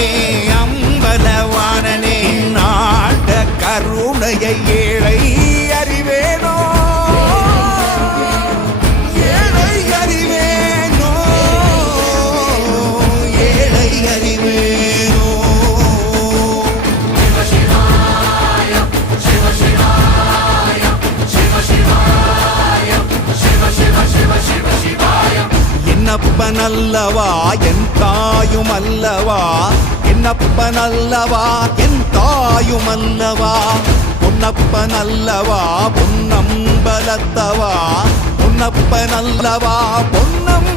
வாணனே அம்பலவாணனே நாட கருணையை ஏழை அறிவேனோ ஏழை அறிவேனோ ஏழை அறிவேனோ என்னப்பனல்லவா என் தாயும் அல்லவா என்னப்பனல்லவா என் தாயும் அல்லவா பொன்னப்பனல்லவா பொன்னம்பலத்தவா பொன்னப்பனல்லவா பொன்னம்